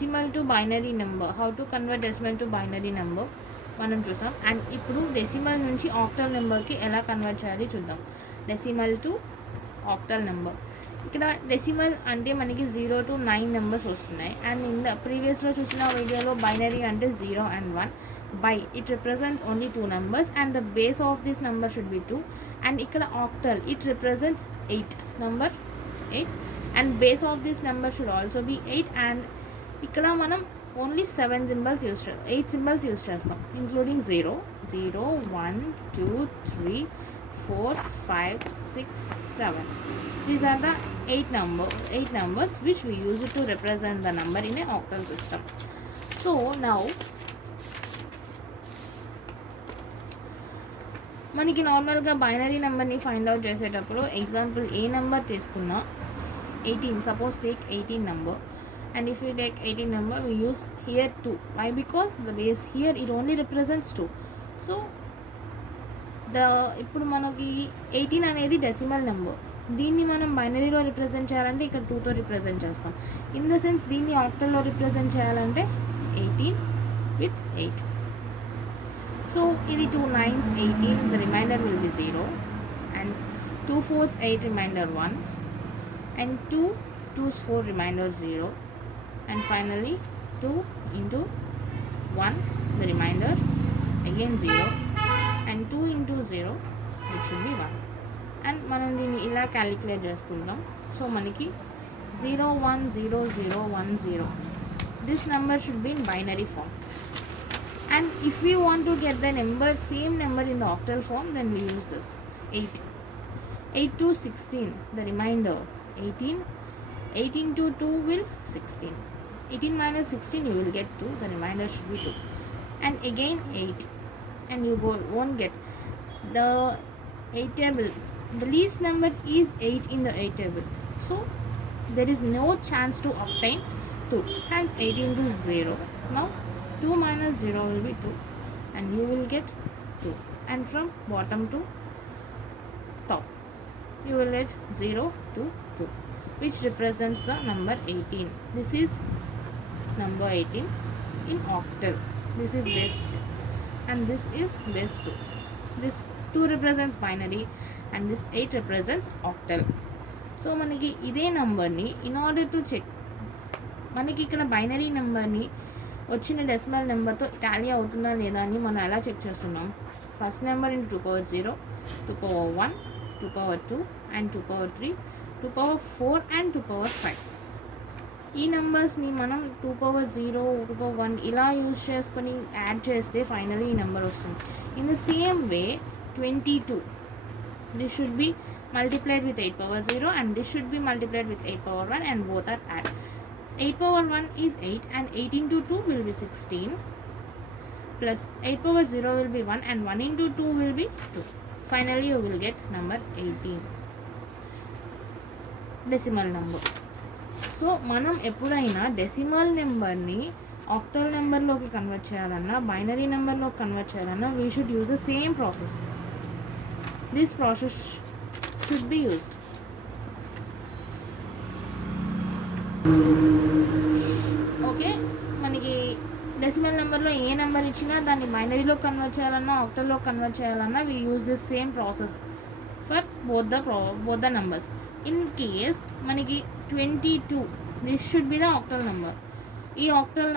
Decimal to binary number, how to convert decimal to binary number మనం చూసాం. అండ్ ఇప్పుడు డెసిమల్ నుంచి ఆక్టల్ నెంబర్కి ఎలా కన్వర్ట్ చేయాలి చూద్దాం. Decimal to octal number. ఇక్కడ డెసిమల్ అంటే మనకి 0 to 9 నెంబర్స్ వస్తున్నాయి. అండ్ ఇన్ ద ప్రీవియస్లో చూసిన వీడియోలో బైనరీ అంటే 0 and 1. By it represents only 2 numbers and the base of this number should be 2. And ఇక్కడ octal it represents 8, number 8, and base of this number should also be 8. And ఇక్కడ మనం only 7 symbols use 8 symbols use చేస్తాం, including 0, 0, 1, 2, 3, 4, 5, 6, 7. These are the 8 numbers which we use to represent the number in a octal system. So now మనకి నార్మల్గా binary నెంబర్ని find out చేసేటప్పుడు example ఏ number తీసుకున్నా 18, suppose take 18 number. And if you take 18 number we use here 2. Why? Because the base here it only represents 2. So ఇప్పుడు మనకి 18 అనేది decimal number. దీన్ని మనం బైనరీలో రిప్రజెంట్ చేయాలంటే ఇక్కడ 2తో రిప్రజెంట్ చేస్తాం. ఇన్ ద సెన్స్ దీన్ని ఆక్టల్లో రిప్రజెంట్ చేయాలంటే 18 with 8. So ఇది 2 9s 18, the remainder will be 0, and 2 4s 8, remainder 1, and 2 2s 4, remainder 0, and finally 2 into 1, the remainder again 0, and 2 into 0, it should be 1. And మనం దీన్ని ఇలా క్యాలిక్యులేట్ చేసుకుంటాం. సో మనకి 0 1 0 0 1 0. This number should be in binary form. And if we want to get the same number in the octal form, then we use this 8. 8 to 16, the remainder 18. 18 to 2 will 16. 18 minus 16 you will get 2, the remainder should be 2. And again 8, and you won't get the 8 table. The least number is 8 in the 8 table, so there is no chance to obtain 2. Hence 18 to 0. Now 2 minus 0 will be 2, and you will get 2. And from bottom to top you will get 0 to 2, which represents the number 18. This is number 18 in octal. This is base 10 and this is base 2. This 2 represents binary and this 8 represents octal. So మనకి ఇదే నెంబర్ని in order to check, మనకి ఇక్కడ బైనరీ నెంబర్ని వచ్చిన డెసిమల్ నెంబర్తో టాలీ అవుతుందా లేదా అని మనం ఎలా చెక్ చేస్తున్నాం. ఫస్ట్ నెంబర్ ఇంటూ 2 power 0, 2 power 1, 2 power 2, and 2 power 3, 2 power 4, and 2 power 5. ఈ నెంబర్స్ని మనం 2 power 0, 2 power 1 ఇలా యూజ్ చేసుకొని యాడ్ చేస్తే ఫైనలీ ఈ నెంబర్ వస్తుంది. In the same way 22, this should B multiplied with 8 power 0 and this should be multiplied with 8 power 1 and both are added. 8 power 1 is 8 and 8 into 2 will be 16 plus 8 power 0 will be 1 and 1 into 2 will be 2. Finally you will get number 18, decimal number. So మనం ఎప్పుడైనా డెసిమల్ నెంబర్ని ఆక్టల్ నెంబర్లోకి కన్వర్ట్ చేయాలన్నా బైనరీ నెంబర్లోకి కన్వర్ట్ చేయాలన్నా we should use the same process. This process should be used. Okay, మనకి డెసిమల్ నెంబర్లో ఏ నెంబర్ ఇచ్చినా దాన్ని బైనరీలో కన్వర్ట్ చేయాలన్నా ఆక్టల్లో కన్వర్ట్ చేయాలన్నా we use this same process for both the numbers. In case మనకి 22, this should be the octal number. ఈ ఆక్టల్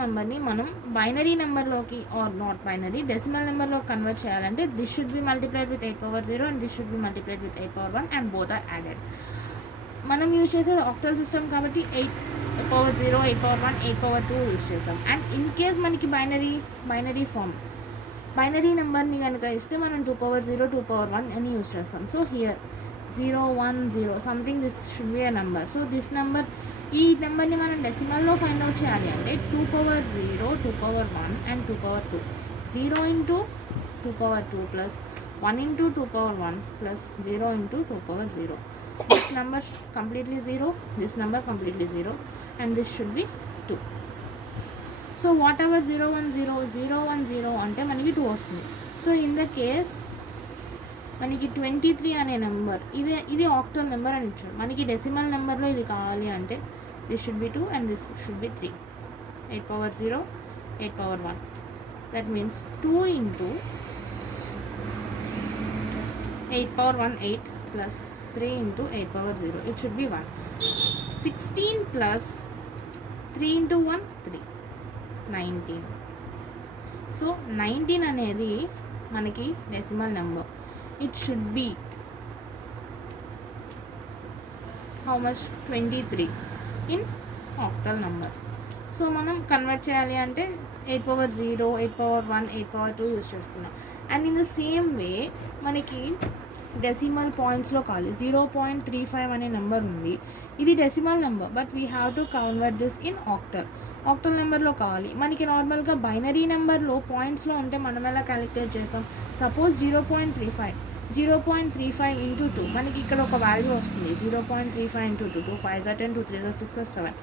నెంబర్ని మనం బైనరీ నెంబర్లోకి ఆర్ నాట్ బైనరీ డెసిమల్ నెంబర్లోకి కన్వర్ట్ చేయాలంటే this should be multiplied with 8 power 0 and this should be multiplied with 8 power 1 and both are added. మనం use చేసేది octal system కాబట్టి 8 power 0, 8 power 1, 8 power 2 యూజ్ చేసాం. అండ్ ఇన్ కేస్ మనకి బైనరీ ఫామ్ బైనరీ నెంబర్ని కనుక ఇస్తే మనం 2 power 0, 2 power 1 అని యూజ్ చేస్తాం. So here 0 1 0 something, this should be a number. So this number, ఈ నెంబర్ని మనం డెసిమల్లో ఫైండ్ అవుట్ చేయాలి అంటే 2 power 0, 2 power 1 and 2 power 2. 0 into 2 power 2 plus 1 into 2 power 1 plus 0 into 2 power 0. This number completely 0, this number completely 0, and this should be 2. So whatever 0 1 0 0 1 0 అంటే మనకి 2 వస్తుంది. సో ఇన్ ద కేస్ మనకి 23 అనే నెంబర్ ఇది ఆక్టల్ నెంబర్ అని ఇచ్చాడు. మనకి డెసిమల్ నెంబర్లో ఇది కావాలి అంటే this should be 2 and this should B 3. 8 పవర్ 0, 8 పవర్ 1. దట్ మీన్స్ 2 into 8 power 1 8 plus 3 into 8 power 0. It should be 1. 16 plus 3 into 1 3. 19. So 19 అనేది మనకి decimal number. It should be how much? 23 in octal number. So మనం కన్వర్ట్ చేయాలి అంటే 8 power 0, 8 power 1, 8 power 2 యూజ్ చేసుకున్నాం. And in the same way మనకి డెసిమల్ పాయింట్స్లో కావాలి. 0.35 అనే నెంబర్ ఉంది. ఇది decimal number, but we have to convert this in octal నెంబర్లో కావాలి. మనకి నార్మల్గా బైనరీ నెంబర్లో పాయింట్స్లో ఉంటే మనం ఎలా క్యాలిక్యులేట్ చేసాం? సపోజ్ 0.35 ఇంటూ 2, మనకి ఇక్కడ ఒక వాల్యూ వస్తుంది. 0.35 ఇంటూ 2, 2 5 10, 2 3 6 plus 7.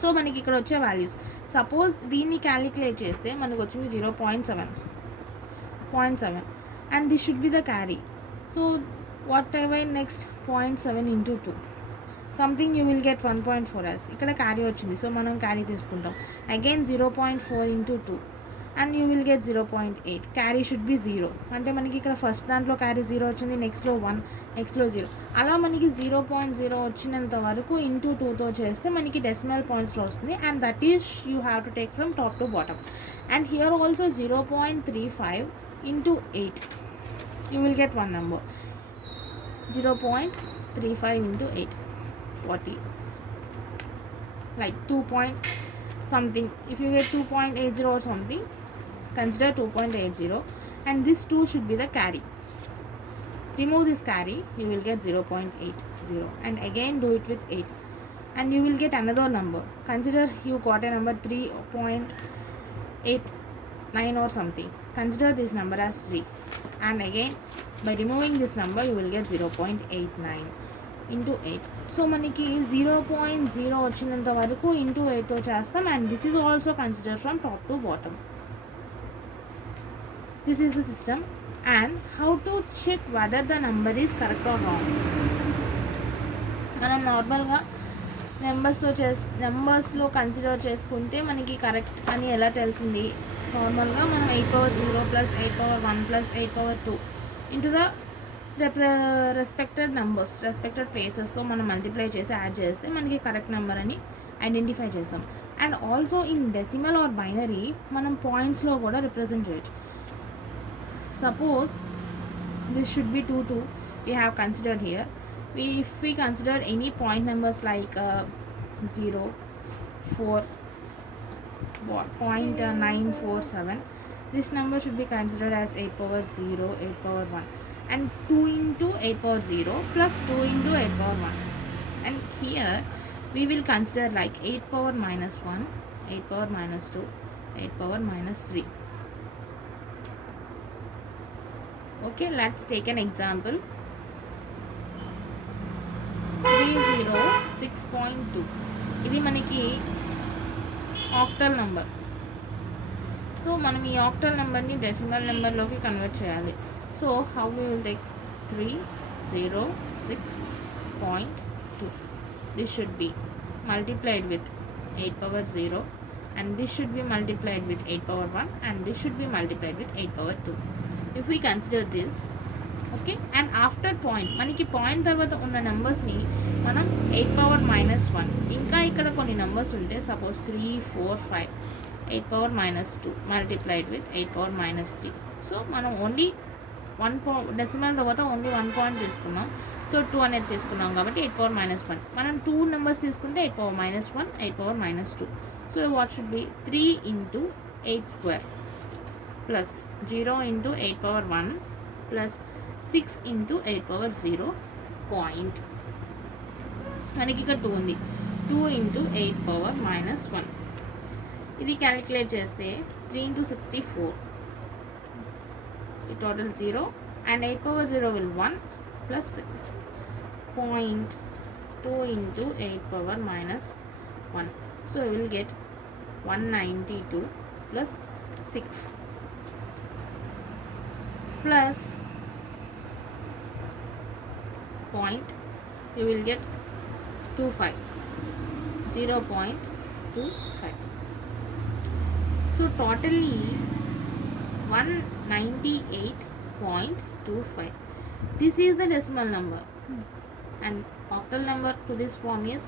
సో మనకి ఇక్కడ వచ్చే వాల్యూస్, సపోజ్ దీన్ని క్యాలిక్యులేట్ చేస్తే మనకు వచ్చింది 0.7 and this should be the carry. So whatever next 0.7 into 2, something you will get 1.4 as ఇక్కడ క్యారీ వచ్చింది. సో మనం క్యారీ తీసుకుంటాం. అగైన్ 0.4 into 2 and you will get 0.8. Carry should be 0. అంటే మనకి ఇక్కడ ఫస్ట్ దాంట్లో క్యారీ 0 వచ్చింది, నెక్స్ట్లో 1, నెక్స్ట్లో 0. అలా మనకి 0.0 వచ్చినంత వరకు ఇంటూ 2తో చేస్తే మనకి డెసిమల్ పాయింట్స్లో వస్తుంది. And that is you have to take from top to bottom. And here also 0.35 into 8, you will get one number. 0.35 into 8, 40. Like 2 point something. If you get 2.80 or something, consider 2.80, and this 2 should be the carry. Remove this carry, you will get 0.80, and again do it with 8, and you will get another number. Consider you got a number 3.89 or something. Consider this number as 3, and again by removing this number you will get 0.89 into 8. So మనకి 0.0 వచ్చినంత వరకు into 8తో చేస్తాం. And this is also consider from top to bottom. This is the system. And how to check whether the number is correct or wrong. మనం నార్మల్గా నెంబర్స్లో కన్సిడర్ చేసుకుంటే మనకి కరెక్ట్ అని ఎలా తెలిసింది? నార్మల్గా మనం 8 power 0 plus 8 power 1 plus 8 power 2 into the respected numbers, respected ప్లేసెస్తో మనం మల్టిప్లై చేసి యాడ్ చేస్తే మనకి కరెక్ట్ నెంబర్ అని ఐడెంటిఫై చేసాం. And also in decimal or binary మనం పాయింట్స్లో కూడా రిప్రజెంట్ చేయొచ్చు. Suppose this should be 2 2 we have considered here. If we consider any point numbers like 0, 4, 0.947, this number should be considered as 8 power 0, 8 power 1, and 2 into 8 power 0 plus 2 into 8 power 1. And here we will consider like 8 power minus 1, 8 power minus 2, 8 power minus 3. Okay, let's take an example. 306.2. ఇది మనకి octal number. So మనం ఈ ఆక్టల్ నెంబర్ని డెసిమల్ నెంబర్లోకి కన్వర్ట్ చేయాలి. So how we will take 306.2. This should be multiplied with 8 power 0, and this should be multiplied with 8 power 1, and this should be multiplied with 8 power 2. If we consider this, okay, and after point మనకి పాయింట్ తర్వాత ఉన్న నెంబర్స్ని మనం 8 power minus 1, ఇంకా ఇక్కడ కొన్ని నెంబర్స్ ఉంటే సపోజ్ 3 4 5, 8 power minus 2 multiplied with 8 power minus 3. సో మనం ఓన్లీ 1 డెసిమల్ తర్వాత ఓన్లీ 1 పాయింట్ తీసుకున్నాం. సో 2 అనేది తీసుకున్నాం కాబట్టి 8 power minus 1. మనం 2 నెంబర్స్ తీసుకుంటే 8 power minus 1, 8 power minus 2. So what should be 3 into 8 square plus 0 into 8 power 1 plus 6 into 8 power 0 పాయింట్. మనకి ఇక్కడ 2 ఉంది. 2 into 8 power minus 1. ఇది క్యాలిక్యులేట్ చేస్తే 3 into 64. Total 0, and 8 power 0 will 1 plus 6. 0.2 into 8 power minus 1. So we will get 192 plus 6. plus point, you will get 25, 0.25. So totally 198.25. This is the decimal number, and octal number to this form is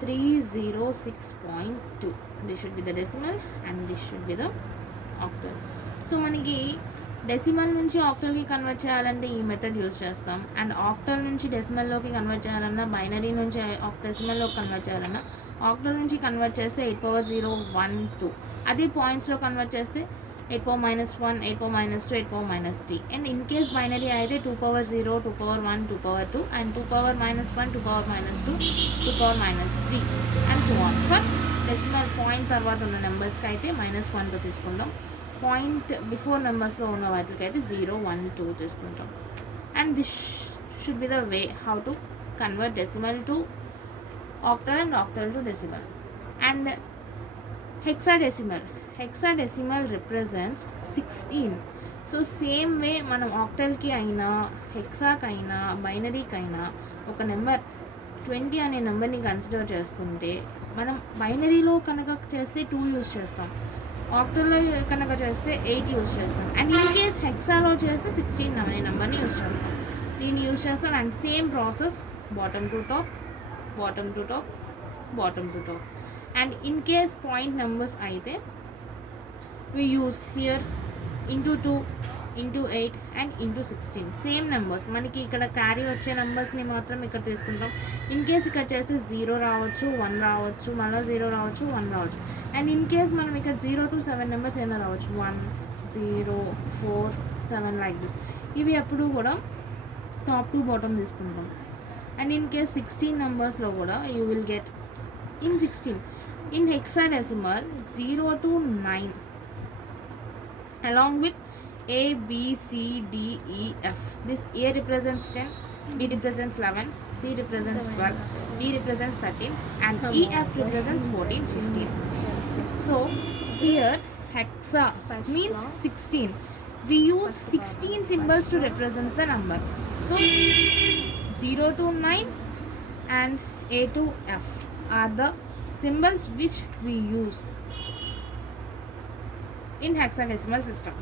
306.2. This should be the decimal and this should be the octal. So మనకి డెసిమల్ నుంచి ఆక్టల్కి కన్వర్ట్ చేయాలంటే ఈ method use చేస్తాం, and octal నుంచి డెసిమల్లోకి కన్వర్ట్ చేయాలన్నా, బైనరీ నుంచి డెసిమల్లోకి కన్వర్ట్ చేయాలన్నా ఆక్టల్ నుంచి కన్వర్ట్ చేస్తే 8/012. అదే పాయింట్స్లో కన్వర్ట్ చేస్తే 8^-1, 8^-2, 8^-3. అండ్ ఇన్ కేస్ బైనరీ అయితే 2/0, 2/1, 2/2 అండ్ 2^-1, 2^-2, 2^-3 and so on. For decimal point తర్వాత ఉన్న నెంబర్స్కి అయితే -1తో తీసుకుంటాం, పాయింట్ బిఫోర్ నెంబర్స్లో ఉన్న వాటికి అయితే 0, 1, 2 తీసుకుంటాం. And this should be the way how to convert decimal to octal and octal to decimal. And hexadecimal represents 16. So same way మనం ఆక్టల్కి అయినా హెక్సాకి అయినా బైనరీకి అయినా ఒక నెంబర్ 20 అనే నెంబర్ని కన్సిడర్ చేసుకుంటే మనం బైనరీలో కనుక చేస్తే 2 యూజ్ చేస్తాం, ఆక్టల్లో కనుక చేస్తే 8 యూజ్ చేస్తాం, అండ్ ఇన్ కేస్ హెక్సాలో చేస్తే 16 అనే నెంబర్ని యూజ్ చేస్తాం. దీన్ని యూజ్ చేస్తాం and same process bottom to top, bottom to top, bottom to top. And in case point numbers అయితే we use here into 2, into 8 and into 16. సేమ్ నెంబర్స్ మనకి ఇక్కడ క్యారీ వచ్చే నెంబర్స్ని మాత్రం ఇక్కడ తీసుకుంటాం. ఇన్ కేస్ ఇక్కడ చేస్తే 0 రావచ్చు, 1 రావచ్చు, మళ్ళీ 0 రావచ్చు, 1 రావచ్చు. అండ్ ఇన్ కేస్ మనం ఇక్కడ 0 to 7 నెంబర్స్ ఏమైనా రావచ్చు, 1, 0, 4, 7 లైక్ దిస్. ఇవి ఎప్పుడు కూడా టాప్ టు బాటమ్ తీసుకుంటాం. And in case 16 numbers lo kuda you will get in 16 in hexadecimal 0 to 9 along with A, B, C, D, E, F. This A represents 10, B represents 11, C represents 12, D represents 13 and E, F represents 14, 15. So here hexa means 16. We use 16 symbols to represent the number. So 0 to 9 and A to F are the symbols which we use in hexadecimal system.